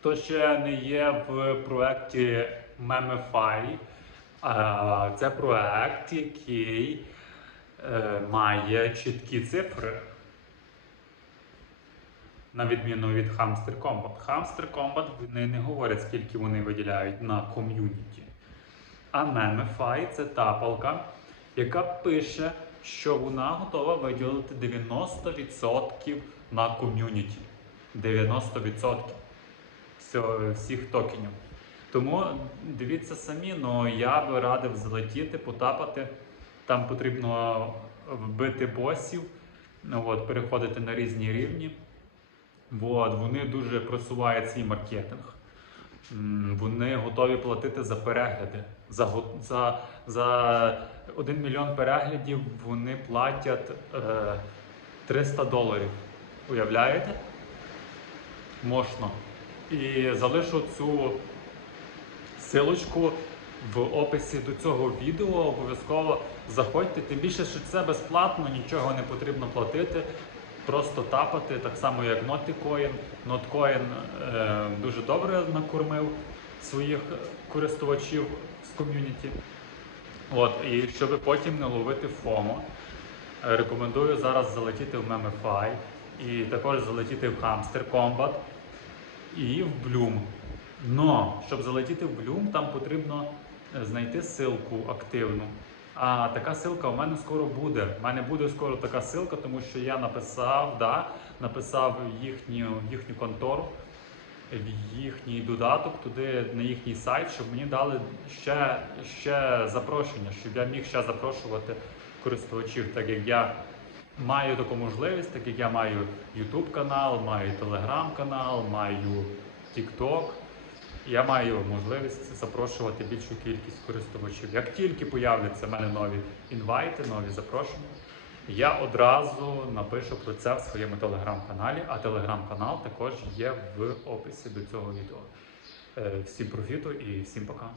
Хто ще не є в проєкті Memify, це проєкт, який е, має чіткі цифри. На відміну від Hamster Combat. Hamster Combat вони не говорять, скільки вони виділяють на ком'юніті. А Memify це тапалка, яка пише, що вона готова виділити 90% на ком'юніті. 90% всього- всіх токенів. Тому дивіться самі, ну я би радив залетіти, потапати. Там потрібно вбити босів, ну, от, переходити на різні рівні. От, вони дуже просувають свій маркетинг. Вони готові платити за перегляди. За, за, за 1 мільйон переглядів вони платять е, 300 доларів. Уявляєте? Мощно. І залишу цю силочку в описі до цього відео. Обов'язково заходьте. Тим більше, що це безплатно, нічого не потрібно платити. Просто тапати, так само як Notcoin. Notcoin е, дуже добре накормив своїх користувачів з ком'юніті. От, і щоб потім не ловити ФОМО, рекомендую зараз залетіти в Memify і також залетіти в Hamster Combat і в Bloom. Но щоб залетіти в Bloom, там потрібно е, знайти ссылку активну. А така ссылка у мене скоро буде. У мене буде скоро така ссылка, тому що я написав, да, написав їхню, їхню контору, в їхній додаток, туди на їхній сайт, щоб мені дали ще, ще запрошення, щоб я міг ще запрошувати користувачів, так як я маю таку можливість, так як я маю YouTube канал, маю Telegram канал, маю TikTok. Я маю можливість запрошувати більшу кількість користувачів. Як тільки появляться в мене нові інвайти, нові запрошення, я одразу напишу про це в своєму телеграм-каналі, а телеграм-канал також є в описі до цього відео. Е, Всім профіту і всім пока.